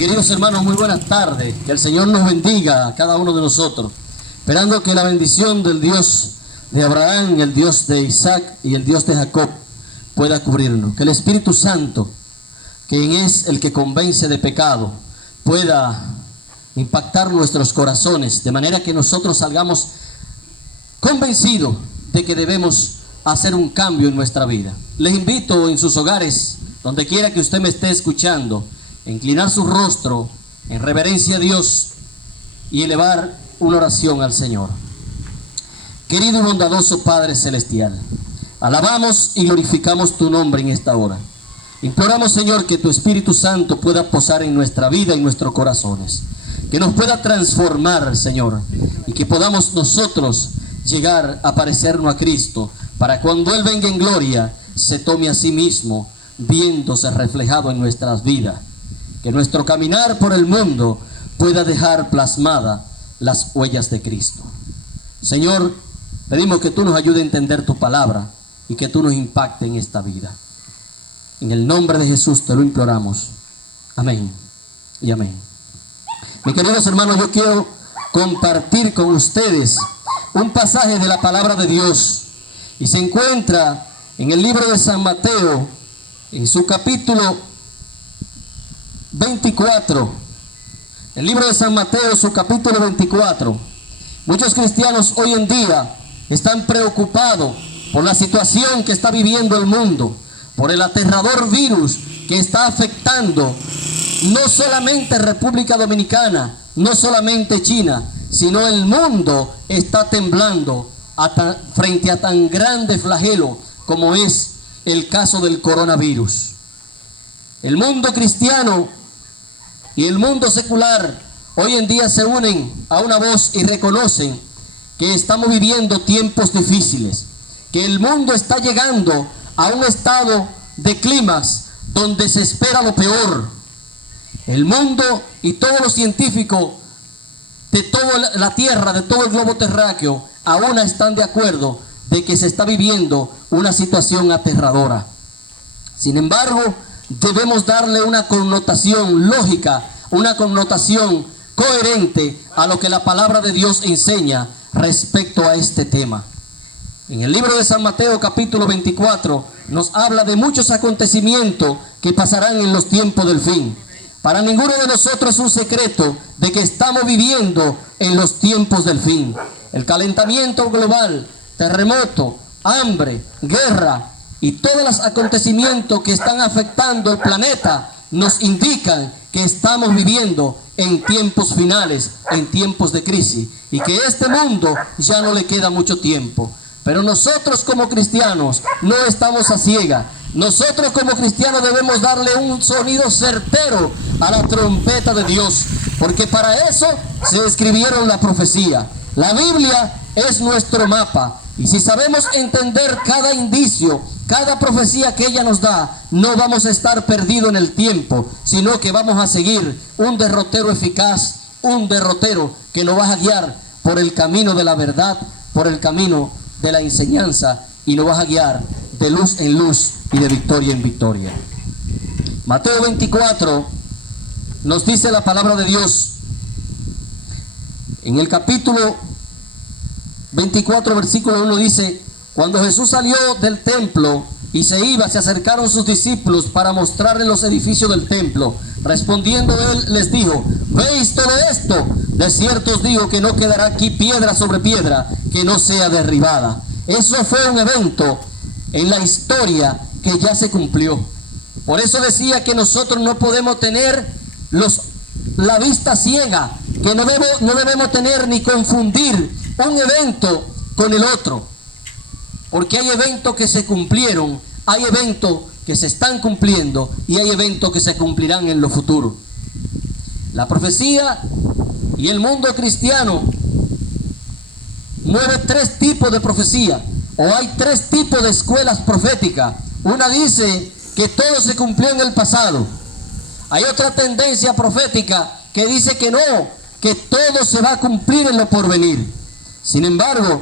Queridos hermanos, muy buenas tardes. Que el Señor nos bendiga a cada uno de nosotros. Esperando que la bendición del Dios de Abraham, el Dios de Isaac y el Dios de Jacob pueda cubrirnos. Que el Espíritu Santo, quien es el que convence de pecado, pueda impactar nuestros corazones, de manera que nosotros salgamos convencidos de que debemos hacer un cambio en nuestra vida. Les invito en sus hogares, donde quiera que usted me esté escuchando, a inclinar su rostro en reverencia a Dios y elevar una oración al Señor. Querido y bondadoso Padre Celestial, alabamos y glorificamos tu nombre en esta hora. Imploramos, Señor, que tu Espíritu Santo pueda posar en nuestra vida y en nuestros corazones, que nos pueda transformar, Señor, y que podamos nosotros llegar a parecernos a Cristo, para cuando Él venga en gloria, se tome a sí mismo, viéndose reflejado en nuestras vidas. Que nuestro caminar por el mundo pueda dejar plasmadas las huellas de Cristo. Señor, pedimos que tú nos ayudes a entender tu palabra y que tú nos impactes en esta vida. En el nombre de Jesús te lo imploramos. Amén y amén. Mis queridos hermanos, yo quiero compartir con ustedes un pasaje de la palabra de Dios, y se encuentra en el libro de San Mateo, en su capítulo 24. El libro de San Mateo, su capítulo 24. Muchos cristianos hoy en día están preocupados por la situación que está viviendo el mundo, por el aterrador virus que está afectando no solamente República Dominicana, no solamente China, sino el mundo está temblando frente a tan grande flagelo como es el caso del coronavirus. El mundo cristiano y el mundo secular hoy en día se unen a una voz y reconocen que estamos viviendo tiempos difíciles, que el mundo está llegando a un estado de clímax donde se espera lo peor. El mundo y todos los científicos de toda la tierra, de todo el globo terráqueo, aún están de acuerdo de que se está viviendo una situación aterradora. Sin embargo, debemos darle una connotación lógica, una connotación coherente a lo que la palabra de Dios enseña respecto a este tema. En el libro de San Mateo capítulo 24 nos habla de muchos acontecimientos que pasarán en los tiempos del fin. Para ninguno de nosotros es un secreto de que estamos viviendo en los tiempos del fin. El calentamiento global, terremoto, hambre, guerra y todos los acontecimientos que están afectando el planeta nos indican que estamos viviendo en tiempos finales, en tiempos de crisis, y que este mundo ya no le queda mucho tiempo. Pero nosotros como cristianos no estamos a ciegas. Nosotros como cristianos debemos darle un sonido certero a la trompeta de Dios, porque para eso se escribieron la profecía. La Biblia es nuestro mapa, y si sabemos entender cada indicio, cada profecía que ella nos da, no vamos a estar perdidos en el tiempo, sino que vamos a seguir un derrotero eficaz, un derrotero que nos va a guiar por el camino de la verdad, por el camino de la enseñanza, y nos va a guiar de luz en luz y de victoria en victoria. Mateo 24 nos dice la palabra de Dios en el capítulo 24 versículo 1, dice: cuando Jesús salió del templo y se iba, se acercaron sus discípulos para mostrarle los edificios del templo. Respondiendo él les dijo: ¿veis todo esto? De cierto os digo que no quedará aquí piedra sobre piedra que no sea derribada. Eso fue un evento en la historia que ya se cumplió. Por eso decía que nosotros no podemos tener la vista ciega, que no debemos tener ni confundir un evento con el otro, porque hay eventos que se cumplieron, hay eventos que se están cumpliendo y hay eventos que se cumplirán en lo futuro. La profecía y el mundo cristiano mueve tres tipos de profecía, o hay tres tipos de escuelas proféticas. Una dice que todo se cumplió en el pasado. Hay otra tendencia profética que dice que no, que todo se va a cumplir en lo porvenir. Sin embargo,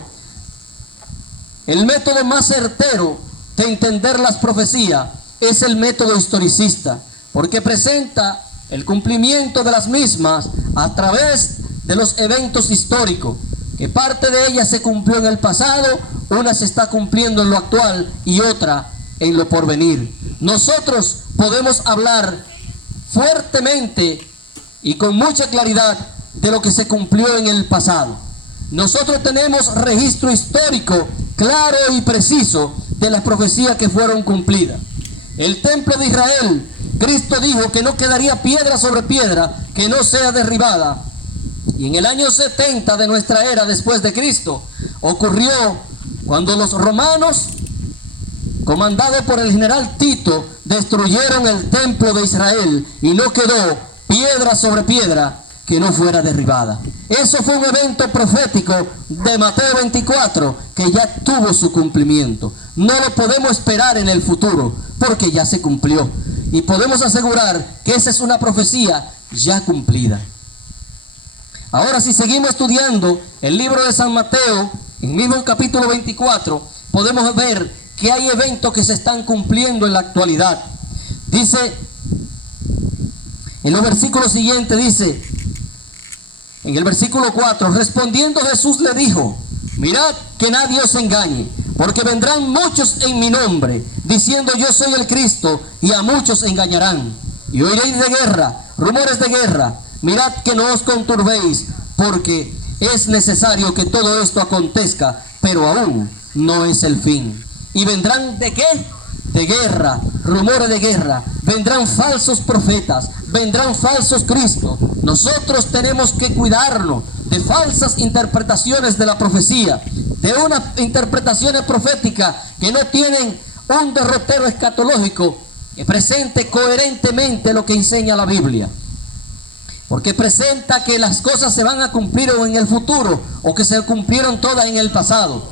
el método más certero de entender las profecías es el método historicista, porque presenta el cumplimiento de las mismas a través de los eventos históricos, que parte de ellas se cumplió en el pasado, una se está cumpliendo en lo actual y otra en lo porvenir. Nosotros podemos hablar fuertemente y con mucha claridad de lo que se cumplió en el pasado. Nosotros tenemos registro histórico claro y preciso de las profecías que fueron cumplidas. El templo de Israel, Cristo dijo que no quedaría piedra sobre piedra que no sea derribada. Y en el año 70 de nuestra era después de Cristo, ocurrió cuando los romanos, comandados por el general Tito, destruyeron el templo de Israel y no quedó piedra sobre piedra que no fuera derribada. Eso fue un evento profético de Mateo 24 que ya tuvo su cumplimiento. No lo podemos esperar en el futuro porque ya se cumplió. Y podemos asegurar que esa es una profecía ya cumplida. Ahora, si seguimos estudiando el libro de San Mateo, en el mismo capítulo 24, podemos ver que hay eventos que se están cumpliendo en la actualidad. Dice, en los versículos siguientes dice, en el versículo 4, respondiendo Jesús le dijo, mirad que nadie os engañe, porque vendrán muchos en mi nombre, diciendo yo soy el Cristo, y a muchos engañarán. Y oiréis de guerra, rumores de guerra. Mirad que no os conturbéis, porque es necesario que todo esto acontezca, pero aún no es el fin. ¿Y vendrán de qué? De guerra, rumores de guerra. Vendrán falsos profetas, vendrán falsos cristos. Nosotros tenemos que cuidarnos de falsas interpretaciones de la profecía, de unas interpretaciones proféticas que no tienen un derrotero escatológico que presente coherentemente lo que enseña la Biblia. Porque presenta que las cosas se van a cumplir o en el futuro, o que se cumplieron todas en el pasado.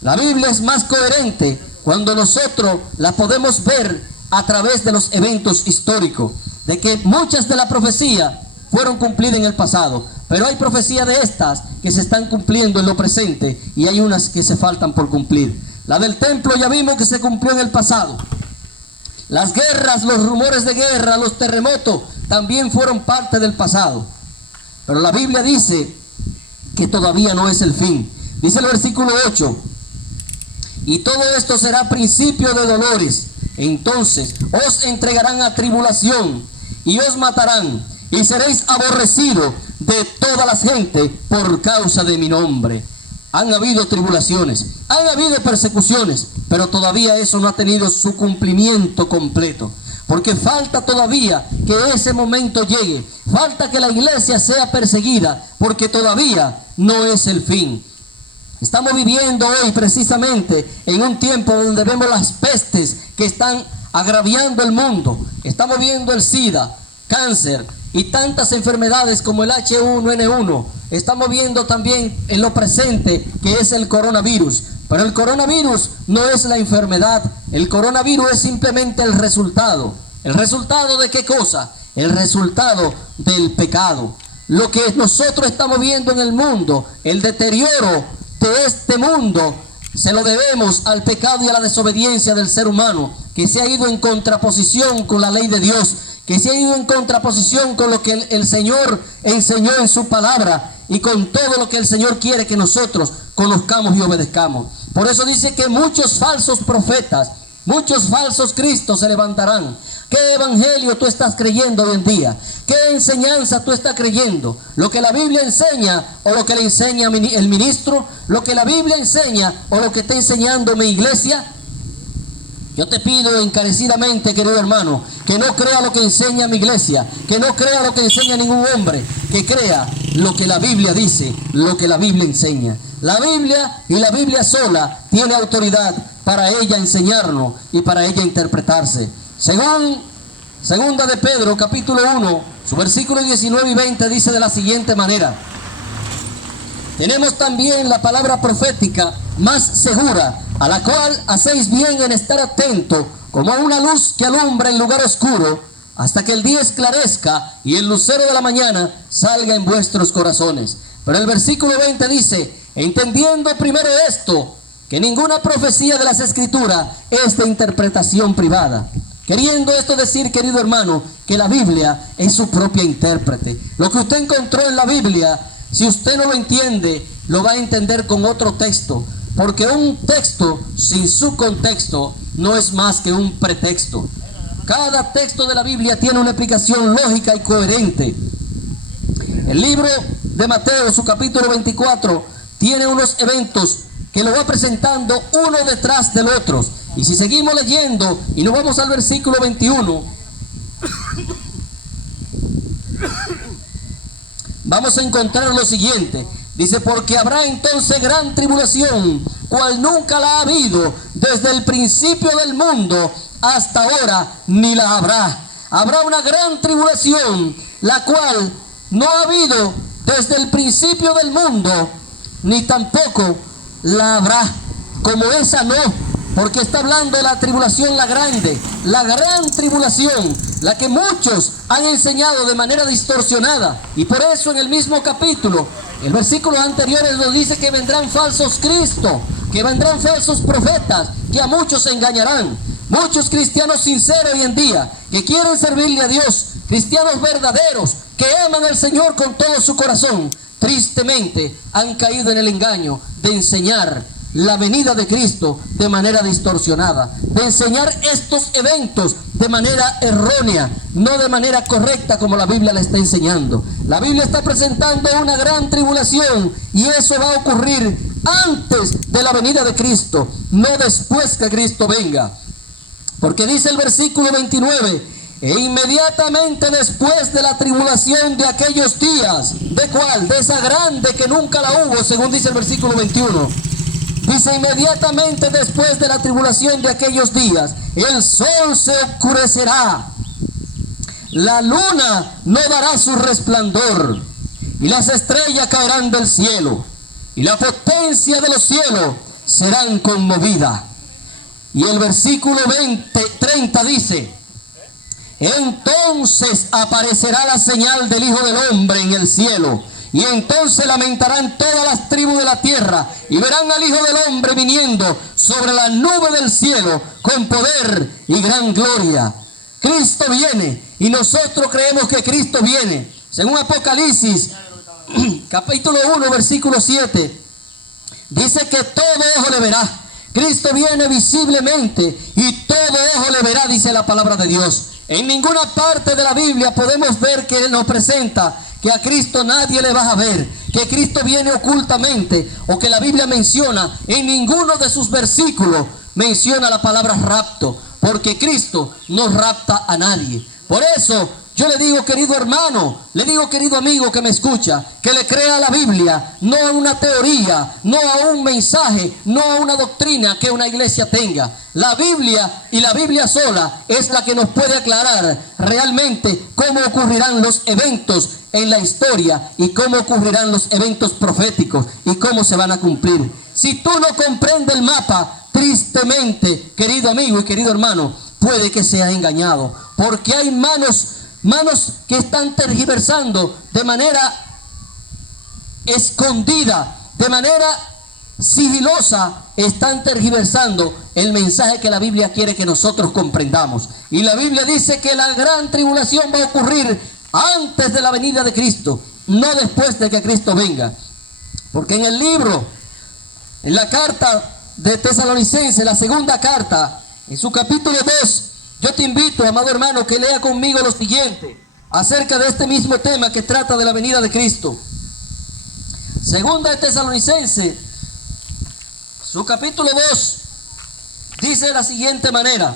La Biblia es más coherente cuando nosotros la podemos ver a través de los eventos históricos, de que muchas de las profecías fueron cumplidas en el pasado, pero hay profecías de estas que se están cumpliendo en lo presente y hay unas que se faltan por cumplir. La del templo ya vimos que se cumplió en el pasado. Las guerras, los rumores de guerra, los terremotos también fueron parte del pasado. Pero la Biblia dice que todavía no es el fin. Dice el versículo 8, y todo esto será principio de dolores. Entonces os entregarán a tribulación y os matarán y seréis aborrecidos de todas las gentes por causa de mi nombre. Han habido tribulaciones, han habido persecuciones, pero todavía eso no ha tenido su cumplimiento completo. Porque falta todavía que ese momento llegue. Falta que la iglesia sea perseguida, porque todavía no es el fin. Estamos viviendo hoy precisamente en un tiempo donde vemos las pestes que están agraviando el mundo. Estamos viendo el SIDA, cáncer y tantas enfermedades como el H1N1. Estamos viendo también en lo presente que es el coronavirus. Pero el coronavirus no es la enfermedad. El coronavirus es simplemente el resultado. ¿El resultado de qué cosa? El resultado del pecado. Lo que nosotros estamos viendo en el mundo, el deterioro de este mundo, se lo debemos al pecado y a la desobediencia del ser humano, que se ha ido en contraposición con la ley de Dios, que se ha ido en contraposición con lo que el Señor enseñó en su palabra y con todo lo que el Señor quiere que nosotros conozcamos y obedezcamos. Por eso dice que muchos falsos profetas, muchos falsos cristos se levantarán. ¿Qué evangelio tú estás creyendo hoy en día? ¿Qué enseñanza tú estás creyendo? ¿Lo que la Biblia enseña o lo que le enseña el ministro? ¿Lo que la Biblia enseña o lo que está enseñando mi iglesia? Yo te pido encarecidamente, querido hermano, que no crea lo que enseña mi iglesia, que no crea lo que enseña ningún hombre, que crea lo que la Biblia dice, lo que la Biblia enseña. La Biblia y la Biblia sola tiene autoridad para ella enseñarnos y para ella interpretarse. Según Segunda de Pedro, capítulo 1, su versículo 19 y 20 dice de la siguiente manera: tenemos también la palabra profética más segura, a la cual hacéis bien en estar atento, como una luz que alumbra en lugar oscuro, hasta que el día esclarezca y el lucero de la mañana salga en vuestros corazones. Pero el versículo 20 dice: entendiendo primero esto, que ninguna profecía de las Escrituras es de interpretación privada. Queriendo esto decir, querido hermano, que la Biblia es su propia intérprete. Lo que usted encontró en la Biblia, si usted no lo entiende, lo va a entender con otro texto. Porque un texto sin su contexto no es más que un pretexto. Cada texto de la Biblia tiene una explicación lógica y coherente. El libro de Mateo, su capítulo 24, tiene unos eventos que lo va presentando uno detrás del otro. Y si seguimos leyendo y nos vamos al versículo 21, vamos a encontrar lo siguiente. Dice, porque habrá entonces gran tribulación, cual nunca la ha habido desde el principio del mundo hasta ahora, ni la habrá. Habrá una gran tribulación, la cual no ha habido desde el principio del mundo, ni tampoco la habrá. Como esa no, porque está hablando de la tribulación, la grande, la gran tribulación, la que muchos han enseñado de manera distorsionada. Y por eso en el mismo capítulo, el versículo anterior nos dice que vendrán falsos cristos, que vendrán falsos profetas, que a muchos se engañarán. Muchos cristianos sinceros hoy en día, que quieren servirle a Dios, cristianos verdaderos, que aman al Señor con todo su corazón, tristemente han caído en el engaño de enseñar la venida de Cristo de manera distorsionada, de enseñar estos eventos de manera errónea, no de manera correcta como la Biblia le está enseñando. La Biblia está presentando una gran tribulación y eso va a ocurrir antes de la venida de Cristo, no después que Cristo venga. Porque dice el versículo 29, e inmediatamente después de la tribulación de aquellos días, ¿de cuál? De esa grande que nunca la hubo, según dice el versículo 21. Dice, inmediatamente después de la tribulación de aquellos días, el sol se oscurecerá, la luna no dará su resplandor, y las estrellas caerán del cielo, y la potencia de los cielos serán conmovidas. Y el versículo 30 dice, entonces aparecerá la señal del Hijo del Hombre en el cielo, y entonces lamentarán todas las tribus de la tierra, y verán al Hijo del Hombre viniendo sobre la nube del cielo, con poder y gran gloria. Cristo viene, y nosotros creemos que Cristo viene. Según Apocalipsis, capítulo 1, versículo 7, dice que todo ojo le verá. Cristo viene visiblemente, y todo ojo le verá, dice la palabra de Dios. En ninguna parte de la Biblia podemos ver que nos presenta que a Cristo nadie le va a ver, que Cristo viene ocultamente, o que la Biblia menciona, en ninguno de sus versículos menciona la palabra rapto, porque Cristo no rapta a nadie. Por eso yo le digo, querido hermano, le digo, querido amigo que me escucha, que le crea a la Biblia, no a una teoría, no a un mensaje, no a una doctrina que una iglesia tenga. La Biblia y la Biblia sola es la que nos puede aclarar realmente cómo ocurrirán los eventos en la historia y cómo ocurrirán los eventos proféticos y cómo se van a cumplir. Si tú no comprendes el mapa, tristemente, querido amigo y querido hermano, puede que seas engañado, porque hay manos que están tergiversando de manera escondida, de manera sigilosa, están tergiversando el mensaje que la Biblia quiere que nosotros comprendamos. Y la Biblia dice que la gran tribulación va a ocurrir antes de la venida de Cristo, no después de que Cristo venga. Porque en el libro, en la carta de Tesalonicenses, la segunda carta, en su capítulo 2, yo te invito, amado hermano, que lea conmigo lo siguiente acerca de este mismo tema que trata de la venida de Cristo. Segunda de Tesalonicenses, su capítulo 2, dice de la siguiente manera: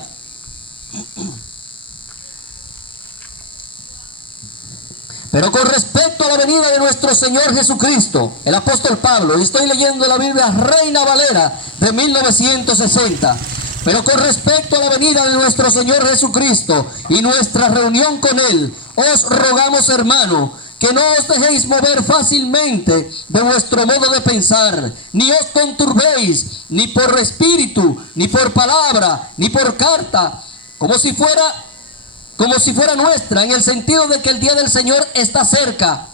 pero con respecto a la venida de nuestro Señor Jesucristo, el apóstol Pablo, y estoy leyendo la Biblia Reina Valera de 1960, pero con respecto a la venida de nuestro Señor Jesucristo y nuestra reunión con Él, os rogamos, hermano, que no os dejéis mover fácilmente de vuestro modo de pensar, ni os conturbéis, ni por espíritu, ni por palabra, ni por carta, como si fuera nuestra, en el sentido de que el día del Señor está cerca.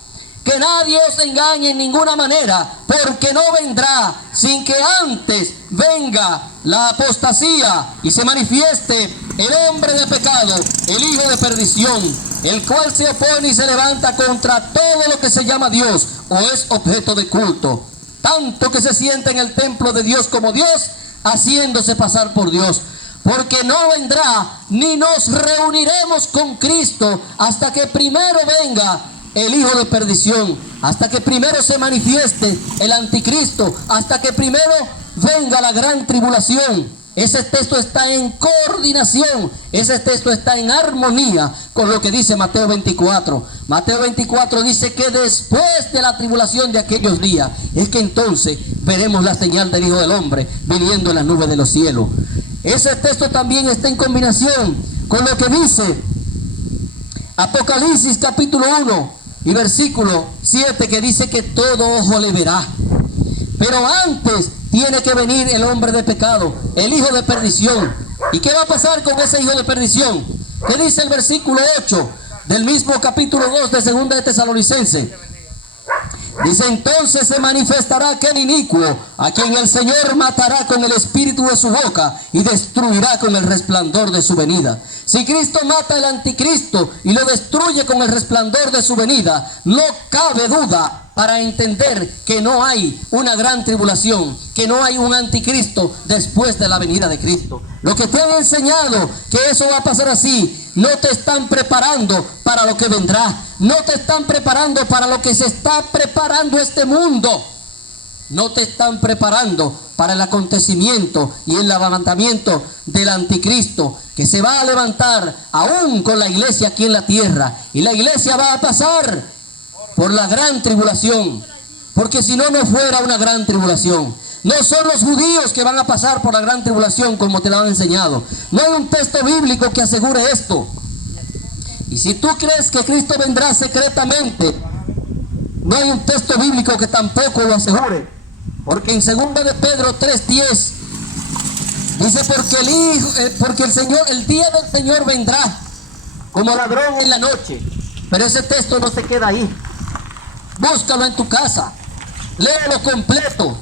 Que nadie os engañe en ninguna manera, porque no vendrá sin que antes venga la apostasía y se manifieste el hombre de pecado, el hijo de perdición, el cual se opone y se levanta contra todo lo que se llama Dios o es objeto de culto, tanto que se sienta en el templo de Dios como Dios, haciéndose pasar por Dios. Porque no vendrá ni nos reuniremos con Cristo hasta que primero venga el hijo de perdición, hasta que primero se manifieste el anticristo, hasta que primero venga la gran tribulación. Ese texto está en coordinación, ese texto está en armonía con lo que dice Mateo 24. Mateo 24 dice que después de la tribulación de aquellos días, es que entonces veremos la señal del Hijo del Hombre viniendo en las nubes de los cielos. Ese texto también está en combinación con lo que dice Apocalipsis capítulo 1 y versículo 7, que dice que todo ojo le verá. Pero antes tiene que venir el hombre de pecado, el hijo de perdición. ¿Y qué va a pasar con ese hijo de perdición? ¿Qué dice el versículo 8 del mismo capítulo 2 de Segunda de Tesalonicenses? Dice: entonces se manifestará aquel inicuo, a quien el Señor matará con el espíritu de su boca y destruirá con el resplandor de su venida. Si Cristo mata al anticristo y lo destruye con el resplandor de su venida, no cabe duda para entender que no hay una gran tribulación, que no hay un anticristo después de la venida de Cristo. Lo que te han enseñado que eso va a pasar así, no te están preparando para lo que vendrá, no te están preparando para lo que se está preparando este mundo, no te están preparando para el acontecimiento y el levantamiento del anticristo, que se va a levantar aún con la iglesia aquí en la tierra, y la iglesia va a pasar por la gran tribulación, porque si no, no fuera una gran tribulación. No son los judíos que van a pasar por la gran tribulación como te lo han enseñado. No hay un texto bíblico que asegure esto. Y si tú crees que Cristo vendrá secretamente, no hay un texto bíblico que tampoco lo asegure. Porque en 2 de Pedro 3:10 dice: porque el día del Señor vendrá como ladrón en la noche. Pero ese texto no se queda ahí. Búscalo en tu casa, léelo completo.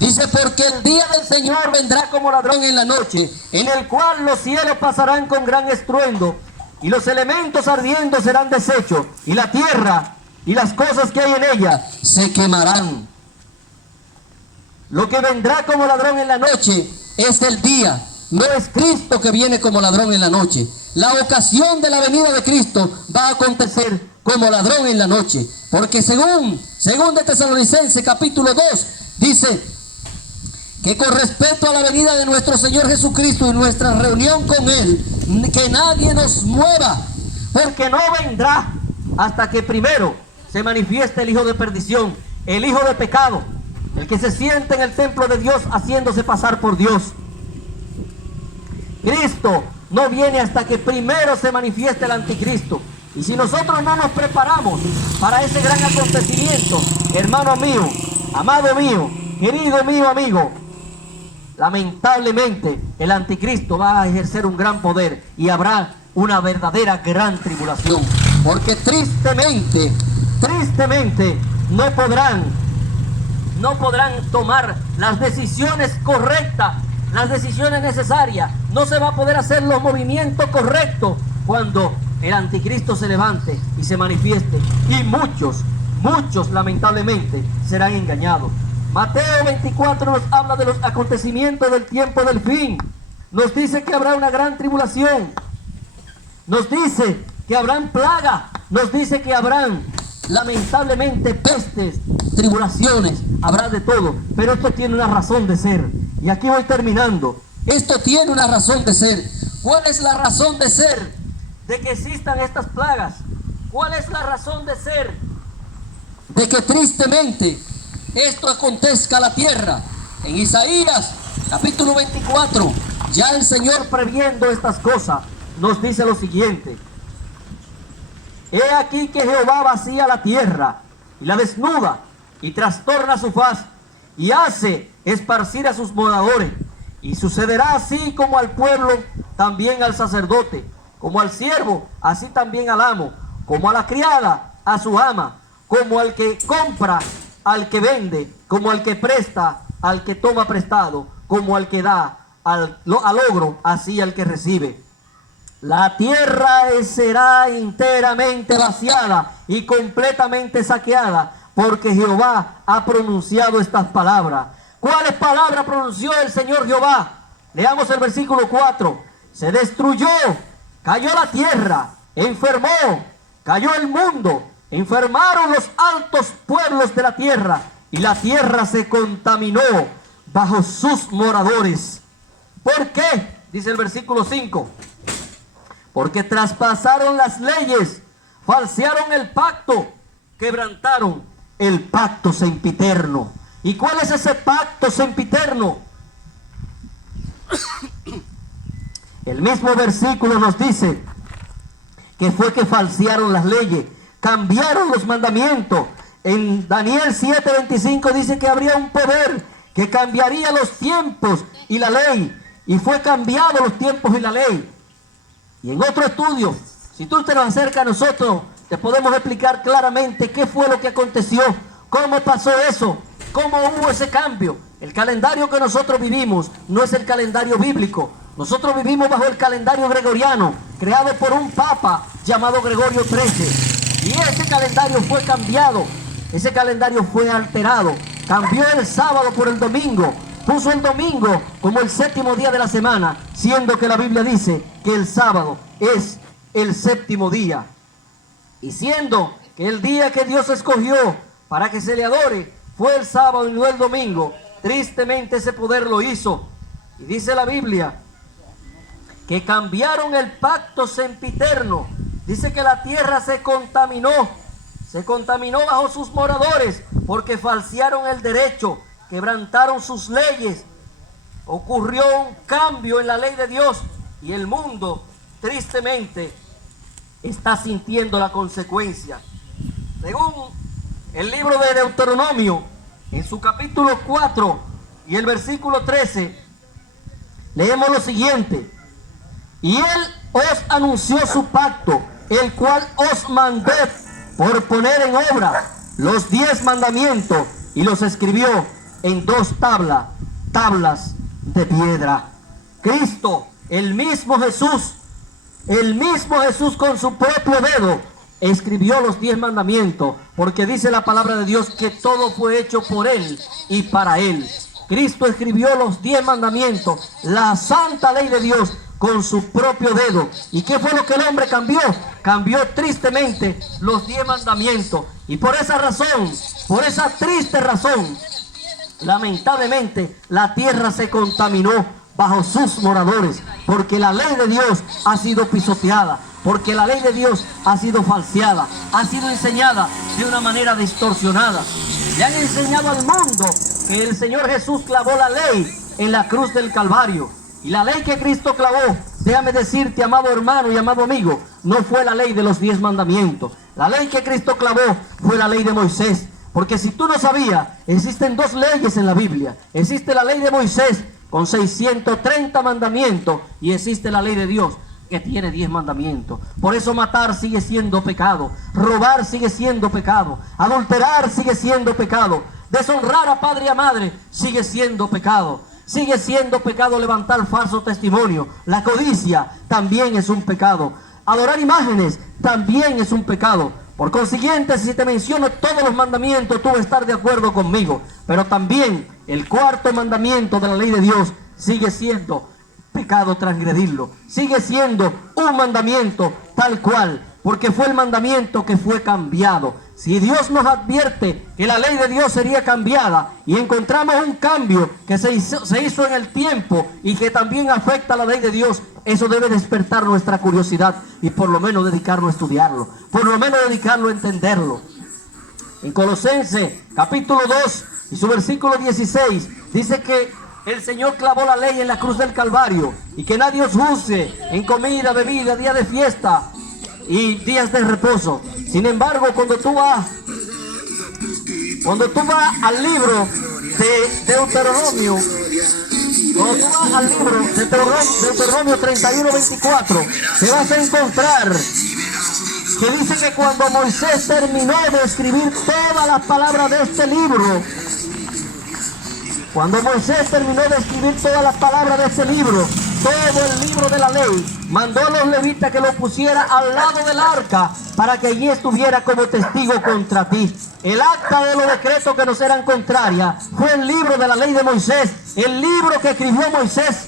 Dice: porque el día del Señor vendrá como ladrón en la noche, en el cual los cielos pasarán con gran estruendo, y los elementos ardiendo serán deshechos, y la tierra y las cosas que hay en ella se quemarán. Lo que vendrá como ladrón en la noche es el día, no es Cristo que viene como ladrón en la noche. La ocasión de la venida de Cristo va a acontecer como ladrón en la noche, porque según de Tesalonicenses capítulo 2 dice que con respecto a la venida de nuestro Señor Jesucristo y nuestra reunión con Él, que nadie nos mueva, porque no vendrá hasta que primero se manifieste el hijo de perdición, el hijo de pecado, el que se siente en el templo de Dios haciéndose pasar por Dios. Cristo no viene hasta que primero se manifieste el anticristo. Y si nosotros no nos preparamos para ese gran acontecimiento, hermano mío, amado mío, querido mío, amigo, lamentablemente el anticristo va a ejercer un gran poder y habrá una verdadera gran tribulación. Porque tristemente no podrán tomar las decisiones correctas, las decisiones necesarias. No se va a poder hacer los movimientos correctos cuando el anticristo se levante y se manifieste, y muchos lamentablemente serán engañados. Mateo 24 nos habla de los acontecimientos del tiempo del fin. Nos dice que habrá una gran tribulación, nos dice que habrán plagas, nos dice que habrán lamentablemente pestes, tribulaciones, habrá de todo. Pero esto tiene una razón de ser, y aquí voy terminando. Esto tiene una razón de ser. ¿Cuál es la razón de ser de que existan estas plagas? ¿Cuál es la razón de ser de que tristemente esto acontezca a la tierra? En Isaías capítulo 24, ya el Señor, previendo estas cosas, nos dice lo siguiente: he aquí que Jehová vacía la tierra y la desnuda, y trastorna su faz, y hace esparcir a sus moradores. Y sucederá así como al pueblo, también al sacerdote, como al siervo, así también al amo, como a la criada, a su ama, como al que compra, al que vende, como al que presta, al que toma prestado, como al que da, al logro, así al que recibe. La tierra será enteramente vaciada y completamente saqueada, porque Jehová ha pronunciado estas palabras. ¿Cuáles palabras pronunció el Señor Jehová? Leamos el versículo 4. Se destruyó, cayó la tierra, enfermó, cayó el mundo, enfermaron los altos pueblos de la tierra, y la tierra se contaminó bajo sus moradores. ¿Por qué? Dice el versículo 5. Porque traspasaron las leyes, falsearon el pacto, quebrantaron el pacto sempiterno. ¿Y cuál es ese pacto sempiterno? El mismo versículo nos dice que fue que falsearon las leyes, cambiaron los mandamientos. En Daniel 7:25 dice que habría un poder que cambiaría los tiempos y la ley, y fue cambiado los tiempos y la ley. Y en otro estudio, si tú te nos acercas a nosotros, te podemos explicar claramente qué fue lo que aconteció, cómo pasó eso, cómo hubo ese cambio. El calendario que nosotros vivimos no es el calendario bíblico. Nosotros vivimos bajo el calendario gregoriano, creado por un papa llamado Gregorio XIII. Y ese calendario fue cambiado, ese calendario fue alterado. Cambió el sábado por el domingo. Puso el domingo como el séptimo día de la semana, siendo que la Biblia dice que el sábado es el séptimo día. Y siendo que el día que Dios escogió para que se le adore fue el sábado y no el domingo, tristemente ese poder lo hizo. Y dice la Biblia que cambiaron el pacto sempiterno. Dice que la tierra se contaminó bajo sus moradores, porque falsearon el derecho, quebrantaron sus leyes, ocurrió un cambio en la ley de Dios, y el mundo tristemente está sintiendo la consecuencia. Según el libro de Deuteronomio, en su capítulo 4 y el versículo 13, leemos lo siguiente: y él os anunció su pacto, el cual os mandó por poner en obra los 10 mandamientos, y los escribió en 2 tablas de piedra. Cristo, el mismo Jesús con su propio dedo escribió los 10 mandamientos, porque dice la palabra de Dios que todo fue hecho por Él y para Él. Cristo escribió los 10 mandamientos, la santa ley de Dios, con su propio dedo. ¿Y qué fue lo que el hombre cambió? Cambió tristemente los 10 mandamientos. Y por esa razón, por esa triste razón, lamentablemente la tierra se contaminó bajo sus moradores, porque la ley de Dios ha sido pisoteada, porque la ley de Dios ha sido falseada, ha sido enseñada de una manera distorsionada. Le han enseñado al mundo que el Señor Jesús clavó la ley en la cruz del Calvario. Y la ley que Cristo clavó, déjame decirte, amado hermano y amado amigo, no fue la ley de los 10 mandamientos. La ley que Cristo clavó fue la ley de Moisés. Porque si tú no sabías, existen 2 leyes en la Biblia. Existe la ley de Moisés con 630 mandamientos, y existe la ley de Dios que tiene 10 mandamientos. Por eso matar sigue siendo pecado, robar sigue siendo pecado, adulterar sigue siendo pecado, deshonrar a padre y a madre sigue siendo pecado. Sigue siendo pecado levantar falso testimonio. La codicia también es un pecado. Adorar imágenes también es un pecado. Por consiguiente, si te menciono todos los mandamientos, tú vas a estar de acuerdo conmigo. Pero también el 4.º mandamiento de la ley de Dios sigue siendo pecado transgredirlo. Sigue siendo un mandamiento tal cual, porque fue el mandamiento que fue cambiado. Si Dios nos advierte que la ley de Dios sería cambiada, y encontramos un cambio que se hizo en el tiempo y que también afecta a la ley de Dios, eso debe despertar nuestra curiosidad y por lo menos dedicarlo a estudiarlo, por lo menos dedicarlo a entenderlo. En Colosenses capítulo 2 y su versículo 16 dice que el Señor clavó la ley en la cruz del Calvario, y que nadie os juzgue en comida, bebida, día de fiesta y días de reposo. Sin embargo, cuando tú vas al libro de Deuteronomio, Deuteronomio 31:24, te vas a encontrar que dice que cuando Moisés terminó de escribir todas las palabras de este libro, todo el libro de la ley, mandó a los levitas que lo pusiera al lado del arca para que allí estuviera como testigo contra ti. El acta de los decretos que nos eran contrarias fue el libro de la ley de Moisés, el libro que escribió Moisés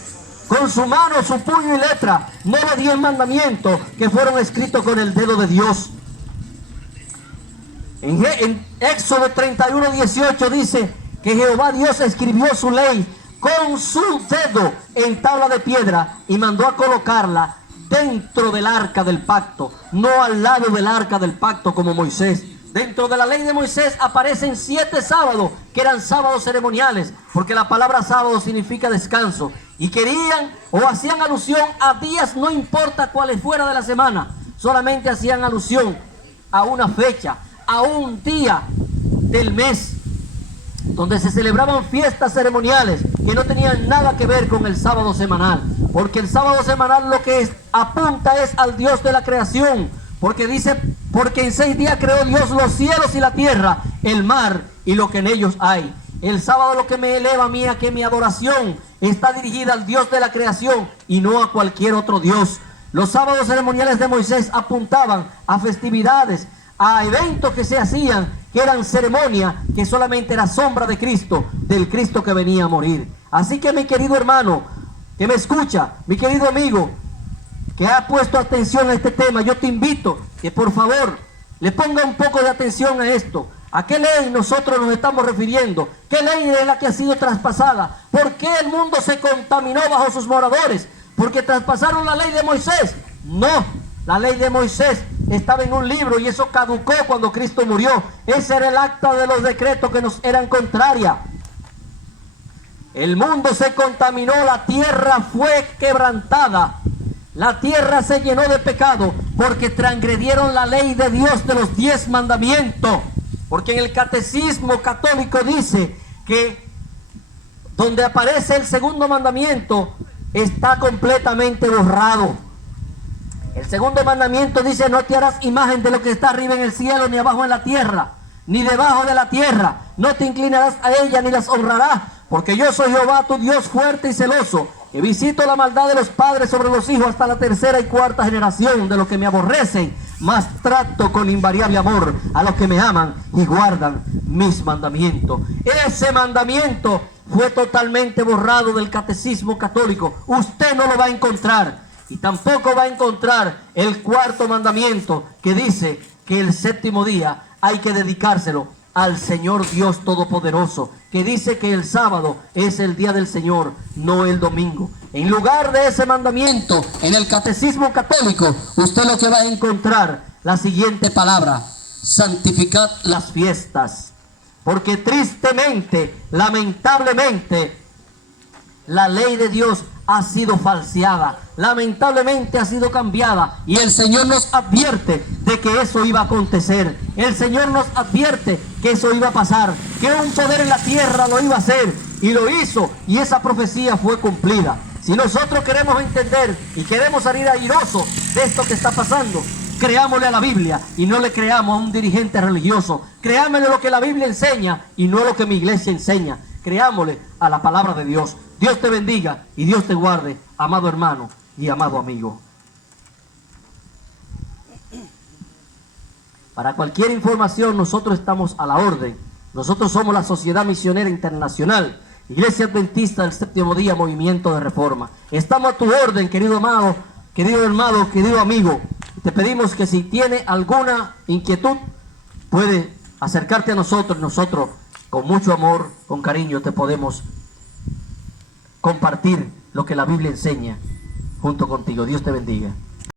con su mano, su puño y letra, no los 10 mandamientos que fueron escritos con el dedo de Dios. En Éxodo 31:18 dice que Jehová Dios escribió su ley con su dedo en tabla de piedra y mandó a colocarla dentro del arca del pacto, no al lado del arca del pacto como Moisés. Dentro de la ley de Moisés aparecen 7 sábados que eran sábados ceremoniales, porque la palabra sábado significa descanso, y querían o hacían alusión a días, no importa cuáles fuera de la semana, solamente hacían alusión a una fecha, a un día del mes, donde se celebraban fiestas ceremoniales que no tenían nada que ver con el sábado semanal, porque el sábado semanal lo que apunta es al Dios de la creación, porque dice, porque en 6 días creó Dios los cielos y la tierra, el mar y lo que en ellos hay. El sábado lo que me eleva a mí a que mi adoración está dirigida al Dios de la creación y no a cualquier otro Dios. Los sábados ceremoniales de Moisés apuntaban a festividades, a eventos que se hacían, que eran ceremonia, que solamente era sombra de Cristo, del Cristo que venía a morir. Así que mi querido hermano, que me escucha, mi querido amigo, que ha puesto atención a este tema, yo te invito que por favor le ponga un poco de atención a esto. ¿A qué ley nosotros nos estamos refiriendo? ¿Qué ley es la que ha sido traspasada? ¿Por qué el mundo se contaminó bajo sus moradores? ¿Porque traspasaron la ley de Moisés? No, la ley de Moisés estaba en un libro y eso caducó cuando Cristo murió. Ese era el acta de los decretos que nos eran contrarias. El mundo se contaminó, la tierra fue quebrantada. La tierra se llenó de pecado porque transgredieron la ley de Dios de los 10 mandamientos. Porque en el catecismo católico dice que donde aparece el segundo mandamiento está completamente borrado. El segundo mandamiento dice: no te harás imagen de lo que está arriba en el cielo, ni abajo en la tierra, ni debajo de la tierra. No te inclinarás a ella, ni las honrarás, porque yo soy Jehová tu Dios fuerte y celoso, que visito la maldad de los padres sobre los hijos hasta la 3ª y 4ª generación de los que me aborrecen, mas trato con invariable amor a los que me aman y guardan mis mandamientos. Ese mandamiento fue totalmente borrado del catecismo católico. Usted no lo va a encontrar. Y tampoco va a encontrar el 4º mandamiento, que dice que el 7º día hay que dedicárselo al Señor Dios Todopoderoso, que dice que el sábado es el día del Señor, no el domingo. En lugar de ese mandamiento, en el catecismo católico, usted lo que va a encontrar la siguiente palabra: santificad las fiestas. Porque tristemente, lamentablemente, la ley de Dios ha sido falseada, lamentablemente ha sido cambiada, y el Señor nos advierte de que eso iba a acontecer. El Señor nos advierte que eso iba a pasar, que un poder en la tierra lo iba a hacer, y lo hizo, y esa profecía fue cumplida. Si nosotros queremos entender y queremos salir airosos de esto que está pasando, creámosle a la Biblia y no le creamos a un dirigente religioso. Creámosle lo que la Biblia enseña y no lo que mi iglesia enseña. Creámosle a la palabra de Dios. Dios te bendiga y Dios te guarde, amado hermano y amado amigo. Para cualquier información, nosotros estamos a la orden. Nosotros somos la Sociedad Misionera Internacional, Iglesia Adventista del Séptimo Día, Movimiento de Reforma. Estamos a tu orden, querido hermano, querido amigo. Te pedimos que si tiene alguna inquietud, puede acercarte a nosotros. Nosotros, con mucho amor, con cariño, te podemos compartir lo que la Biblia enseña junto contigo. Dios te bendiga.